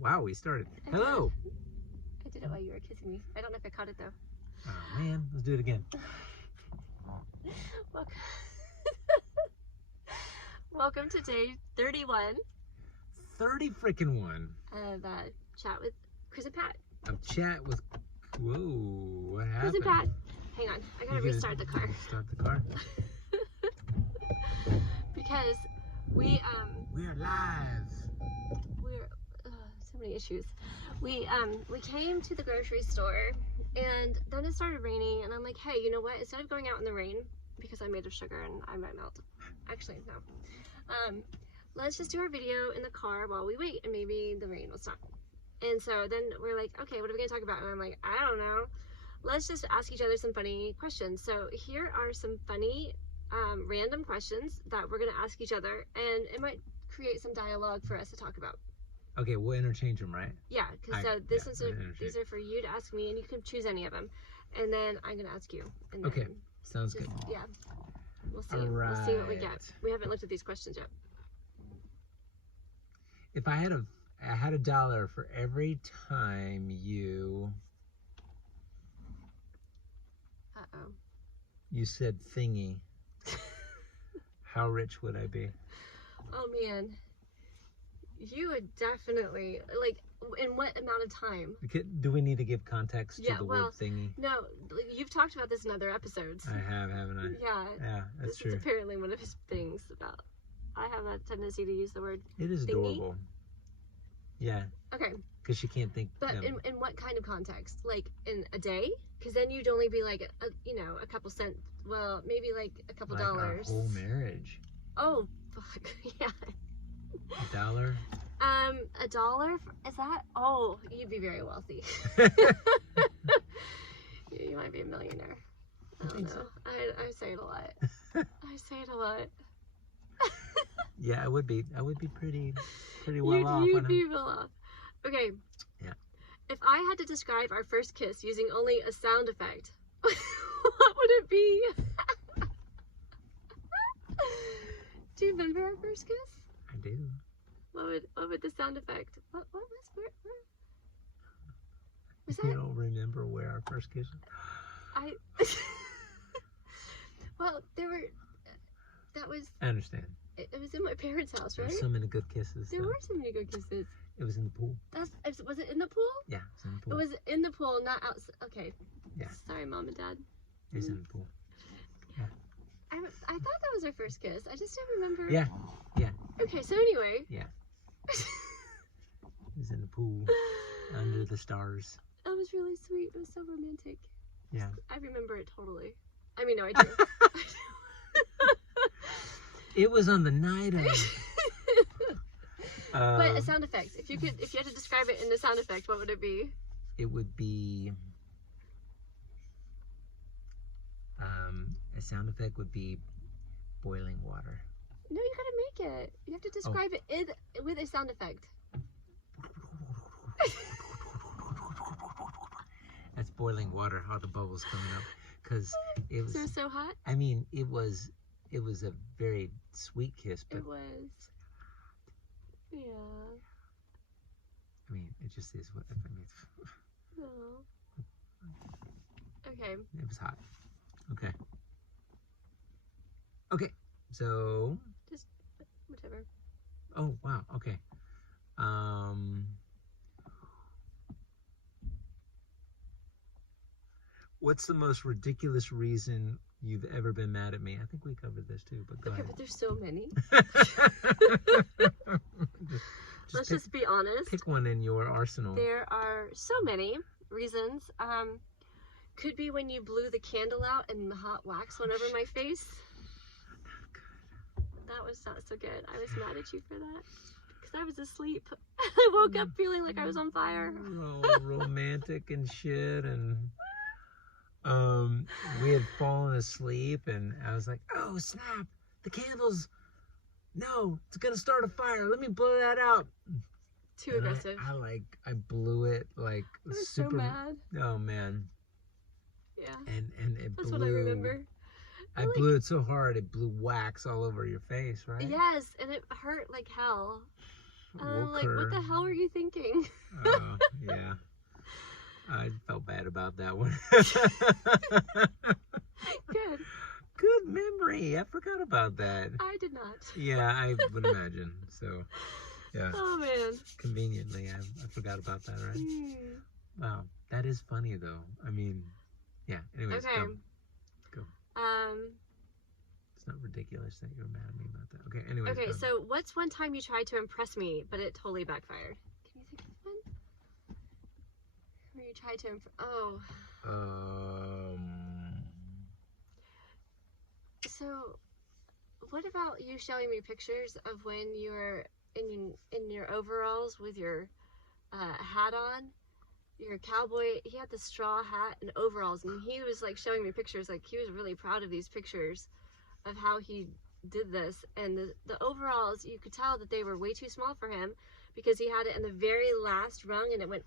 wow, we started. Hello. I did it while you were kissing me. I don't know if I caught it though. Oh man, let's do it again. Welcome. Welcome to day 31. 30 freaking one. Of chat with Chris and Pat. Of chat with. Whoa, what happened? Chris and Pat. Hang on, I gotta restart the car. Start the car. Because we are live. We're so many issues. We came to the grocery store and then it started raining and I'm like, hey, you know what? Instead of going out in the rain, because I'm made of sugar and I might melt. Actually, no. Let's just do our video in the car while we wait and maybe the rain will stop. And so then we're like, okay, what are we gonna talk about? And I'm like, I don't know. Let's just ask each other some funny questions. So here are some funny random questions that we're gonna ask each other, and it might create some dialogue for us to talk about. Okay, we'll interchange them, right? Yeah, because these are for you to ask me, and you can choose any of them, and then I'm gonna ask you. And okay, sounds good. Yeah, we'll see. All right. We'll see what we get. We haven't looked at these questions yet. If I had $1 for every time you you said thingy, how rich would I be? Oh man, you would definitely, like, in what amount of time? Do we need to give context to the word thingy? No, you've talked about this in other episodes. I have, haven't I? Yeah, that's true. This is apparently one of his things about. I have a tendency to use the word it is thingy. Adorable. Yeah. Okay. Because she can't think. But in what kind of context? Like in a day? Because then you'd only be like, a couple cents. Well, maybe like a couple like dollars. Our whole marriage. Oh, fuck. Yeah. $1? $1? Is that? Oh, you'd be very wealthy. You might be a millionaire. I don't know. So? I say it a lot. I say it a lot. Yeah, I would be pretty well off. You'd be well off. Okay. Yeah. If I had to describe our first kiss using only a sound effect, what would it be? Do you remember our first kiss? I do. What would the sound effect? What was where? Was you don't remember where our first kiss was? Well, that was. I understand. It was in my parents' house, right? There were so many good kisses. There were so many good kisses. It was in the pool. Was it in the pool? Yeah, it was in the pool. It was in the pool, not outside. Okay. Yeah. Sorry, Mom and Dad. It was in the pool. Yeah. I thought that was our first kiss. I just don't remember. Yeah. Yeah. Okay, so anyway. Yeah. It was in the pool, under the stars. That was really sweet. It was so romantic. Yeah. I remember it totally. I mean, no, I do. It was on the night of. But a sound effect. If you had to describe it in the sound effect, what would it be? It would be. A sound effect would be boiling water. No, you gotta make it. You have to describe it with a sound effect. That's boiling water. All the bubbles coming up, because it was. So so hot. I mean, it was a very sweet kiss, but it was. Yeah. I mean, it just is what. I mean, Oh. Okay. It was hot. Okay. Okay. So. Just whatever. Oh wow. Okay. What's the most ridiculous reason you've ever been mad at me? I think we covered this too, but go ahead. But there's so many. Let's just be honest. Pick one in your arsenal. There are so many reasons. Could be when you blew the candle out and the hot wax went over my face. That was not so good. I was mad at you for that. Because I was asleep. I woke up feeling like I was on fire. Oh, romantic and shit, and we had fallen asleep, and I was like, oh snap, the candles, no, it's gonna start a fire, let me blow that out. Too aggressive. I blew it like I was super so mad. Oh man. Yeah. And it That's blew. what I remember. I blew it so hard it blew wax all over your face, right? Yes, and it hurt like hell. woke like, her. what the hell were you thinking? Yeah. I felt bad about that one. Good. Good memory. I forgot about that. I did not. Yeah, I would imagine. So, yeah. Oh, man. Conveniently, I forgot about that, right? Wow. That is funny, though. I mean, yeah. Anyways, Okay. Go. It's not ridiculous that you're mad at me about that. Okay, anyways. Okay, so what's one time you tried to impress me, but it totally backfired? Can you think of one? Where you tried to So, what about you showing me pictures of when you were in your overalls with your hat on? Your cowboy, he had the straw hat and overalls, and he was like showing me pictures, like he was really proud of these pictures of how he did this. And the overalls, you could tell that they were way too small for him because he had it in the very last rung, and it went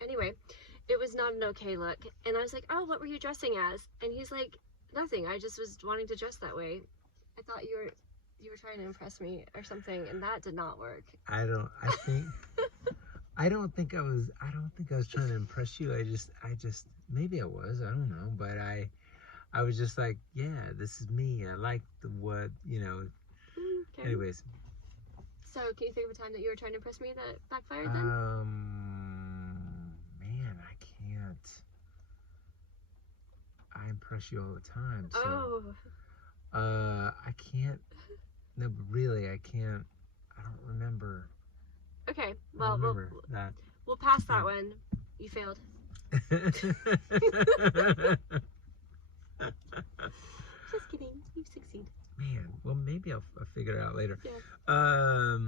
anyway, it was not an okay look. And I was like, oh, what were you dressing as? And he's like, nothing, I just was wanting to dress that way. I thought you were trying to impress me or something, and that did not work. I don't think I was trying to impress you. I just maybe I was, I don't know, but I was just like, yeah, this is me. I like what, Okay. Anyways. So, can you think of a time that you were trying to impress me that backfired then? Man, I can't. I impress you all the time, so. Oh. I can't. No, but really, I can't. I don't remember. Okay, well, that. We'll pass that one. You failed. Just kidding. You succeed. Man, well, maybe I'll figure it out later. Yeah.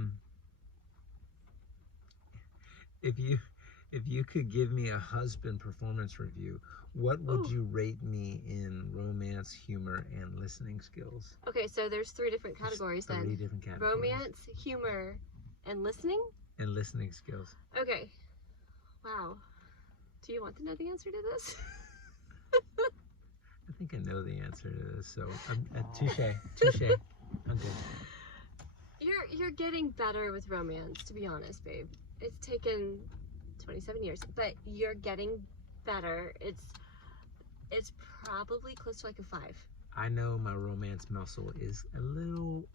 If you could give me a husband performance review, what would you rate me in romance, humor, and listening skills? Okay, so there's 3 different categories then. 3 different categories. Romance, humor, and listening? And listening skills. Okay. Wow. Do you want to know the answer to this? I think I know the answer to this, so touche. I'm good. You're getting better with romance, to be honest, babe. It's taken 27 years, but you're getting better. It's probably close to like a 5. I know my romance muscle is a little.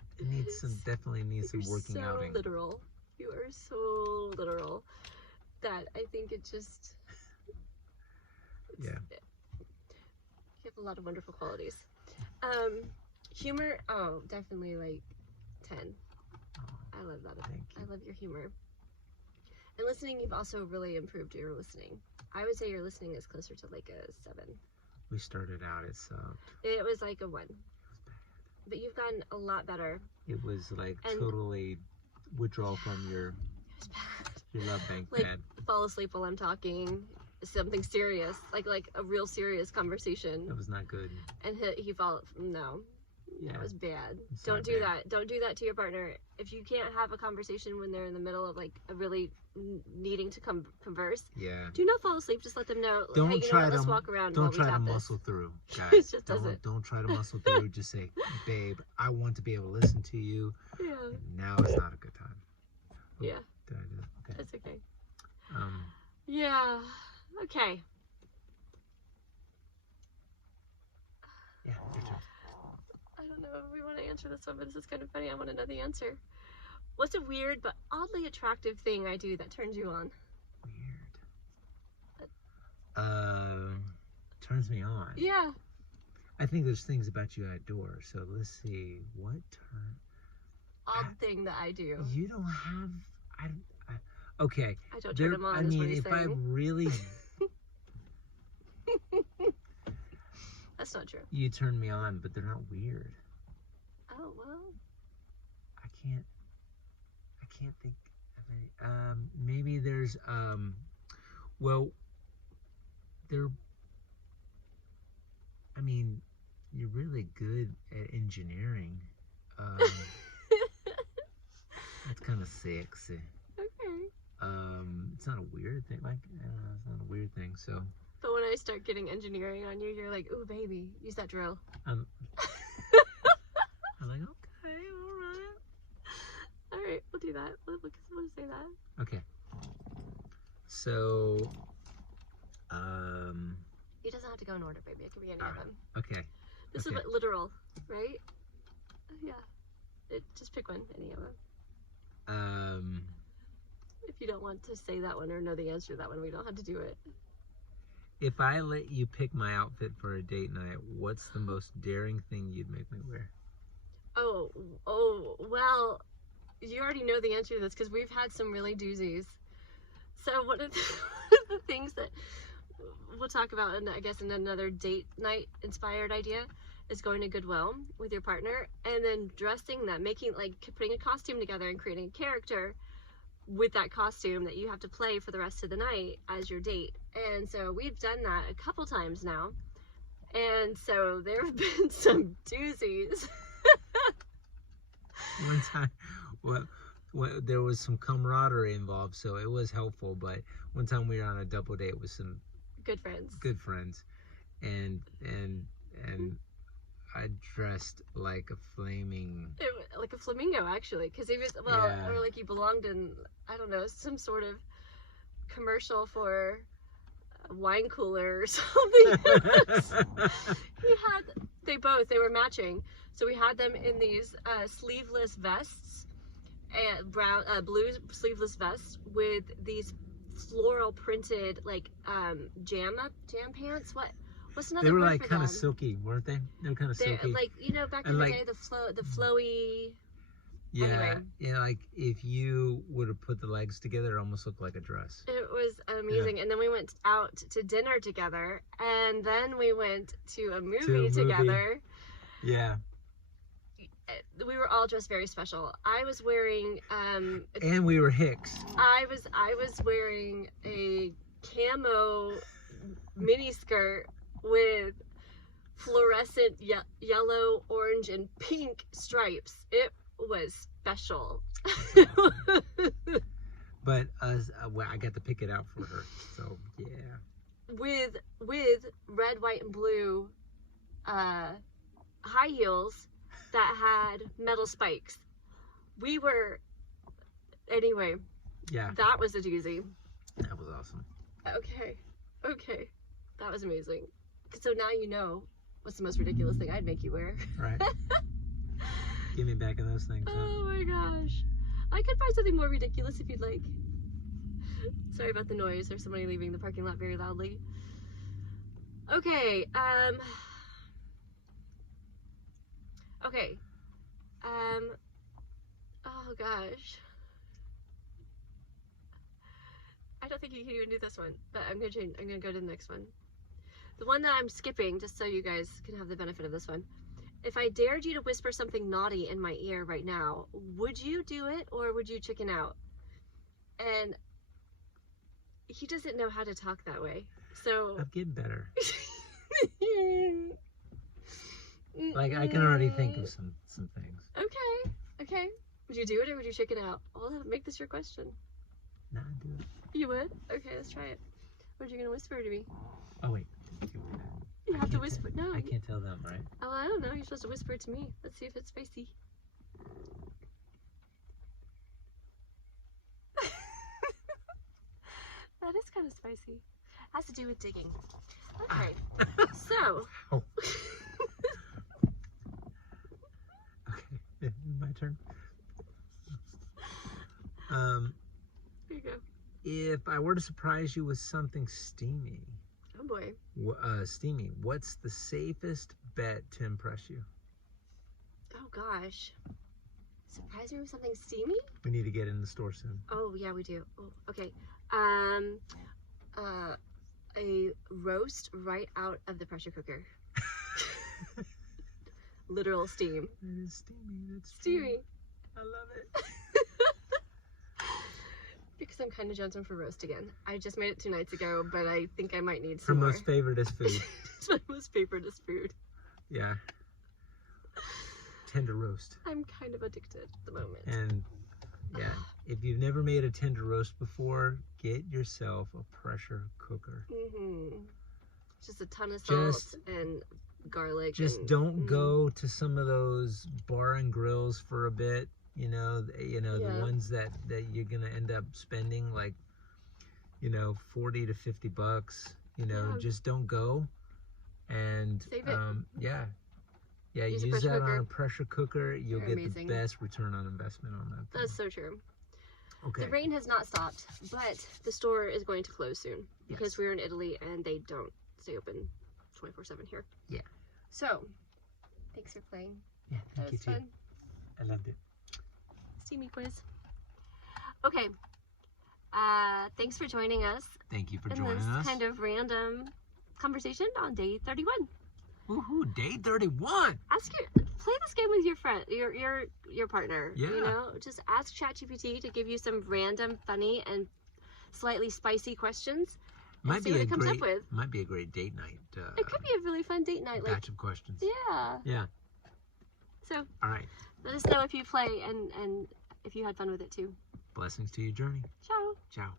Definitely needs some working out. You're so literal. You are so literal that I think it just. Yeah. You have a lot of wonderful qualities. Humor, definitely like 10. I love that. Thank you. I love your humor. And listening, you've also really improved your listening. I would say your listening is closer to like a 7. We started out, it sucked. It was like a 1. It was bad. But you've gotten a lot better. It was like totally withdrawal from your love bank like, pad. Fall asleep while I'm talking. Something serious, like a real serious conversation. That was not good. And he no. Yeah. That was bad. It's Don't not do bad. that. Don't do that to your partner. If you can't have a conversation when they're in the middle of like a really needing to converse, do not fall asleep. Just let them know. Don't hey, try let's walk around. Don't while we try to tap muscle this. through, guys. It just doesn't. Don't try to muscle through. Just say, babe, I want to be able to listen to you. Yeah. Now is not a good time. Oh, yeah. Did I do that? Okay. That's okay. Yeah. Okay. Yeah, your turn. I don't know if we want to answer this one, but this is kind of funny. I want to know the answer. What's a weird but oddly attractive thing I do that turns you on? Weird. Turns me on. Yeah. I think there's things about you I adore. So let's see. What Odd thing that I do. You don't have. Okay. I don't turn them on. I mean, if I really. That's not true. You turn me on, but they're not weird. Oh well. I can't think of any. Maybe there's well, there. I mean, you're really good at engineering. That's kind of sexy. Okay. It's not a weird thing. Like, it's not a weird thing. So. But when I start getting engineering on you, you're like, "Ooh, baby, use that drill." I'm like, okay, all right. All right, we'll do do that. We'll say that. Okay. So, It doesn't have to go in order, baby. It can be any all of right. them. Okay. This Okay. is literal, right? Yeah. Just pick one, any of them. If you don't want to say that one or know the answer to that one, we don't have to do it. If I let you pick my outfit for a date night, what's the most daring thing you'd make me wear? Oh, well, you already know the answer to this because we've had some really doozies. So one of the things that we'll talk about, and I guess in another date night inspired idea, is going to Goodwill with your partner and then dressing them, putting a costume together and creating a character with that costume that you have to play for the rest of the night as your date. And so we've done that a couple times now. And so there have been some doozies. One time, there was some camaraderie involved, so it was helpful. But one time we were on a double date with some good friends, and I dressed like a flaming, like a flamingo, actually, because he was or like he belonged in, I don't know, some sort of commercial for a wine cooler or something. They were matching, so we had them in these sleeveless vests, and blue sleeveless vests with these floral printed jam pants. What's another They were word like for kind of them? silky, weren't they? They were kind of silky. Like, back in the day, the flowy. Yeah, Anyway. Yeah, like if you would have put the legs together, it almost looked like a dress. It was amazing. Yeah. And then we went out to dinner together, and then we went to a movie together. Yeah. We were all dressed very special. I was wearing and we were Hicks. I was wearing a camo mini skirt with fluorescent yellow, orange, and pink stripes. It was special. But I got to pick it out for her, so yeah. With red, white, and blue high heels that had metal spikes. Anyway. Yeah. That was a doozy. That was awesome. Okay. That was amazing. So now you know what's the most ridiculous thing I'd make you wear. Right. Get me back in those things. Huh? Oh my gosh. I could find something more ridiculous if you'd like. Sorry about the noise. There's somebody leaving the parking lot very loudly. Okay. Oh gosh. I don't think you can even do this one, but I'm gonna change. I'm gonna go to the next one. The one that I'm skipping, just so you guys can have the benefit of this one. If I dared you to whisper something naughty in my ear right now, would you do it or would you chicken out? And he doesn't know how to talk that way, so I'm getting better. Like I can already think of some things. Okay. Would you do it or would you chicken out? Well, make this your question. Nah, do it. You would? Okay, let's try it. What are you gonna whisper to me? Oh wait. You have to whisper. No. I can't tell them, right? Oh, I don't know. You're supposed to whisper it to me. Let's see if it's spicy. That is kind of spicy. It has to do with digging. Okay. So. Oh. Okay. My turn. Here you go. If I were to surprise you with something steamy. Oh boy. Steamy. What's the safest bet to impress you? Oh gosh. Surprise me with something steamy? We need to get in the store soon. Oh yeah, we do. Oh, okay. A roast right out of the pressure cooker. Literal steam. It is steamy. That's steamy. True. I love it. Because I'm kind of jumping for roast again. I just made it 2 nights ago, but I think I might need Her some more. most favoriteest food. It's my most favoriteest food. Yeah. Tender roast. I'm kind of addicted at the moment. And yeah, if you've never made a tender roast before, get yourself a pressure cooker. Just a ton of salt and garlic. Just don't go to some of those bar and grills for a bit. The ones ones that you're gonna end up spending like, you know, $40 to $50. You know, Yeah. just don't go. And Save it. yeah, Use a use pressure that on cooker. a pressure cooker. You'll They're get amazing. the best return on investment on that thing. That's so true. Okay. The rain has not stopped, but the store is going to close soon because we're in Italy and they don't stay open 24/7 here. Yeah. So, thanks for playing. Yeah, That was fun. I loved it. Steamy quiz. Okay. Thanks for joining us. Thank you for in joining this us. kind of random conversation on day 31. Woohoo! Day 31. Play this game with your friend, your partner. Yeah. You know, just ask Chatgpt to give you some random, funny, and slightly spicy questions. Might see be what a it comes great. up with. Might be a great date night. It could be a really fun date night. Batch of questions. Yeah. Yeah. So. All right. Let us know if you play and if you had fun with it too. Blessings to your journey. Ciao. Ciao.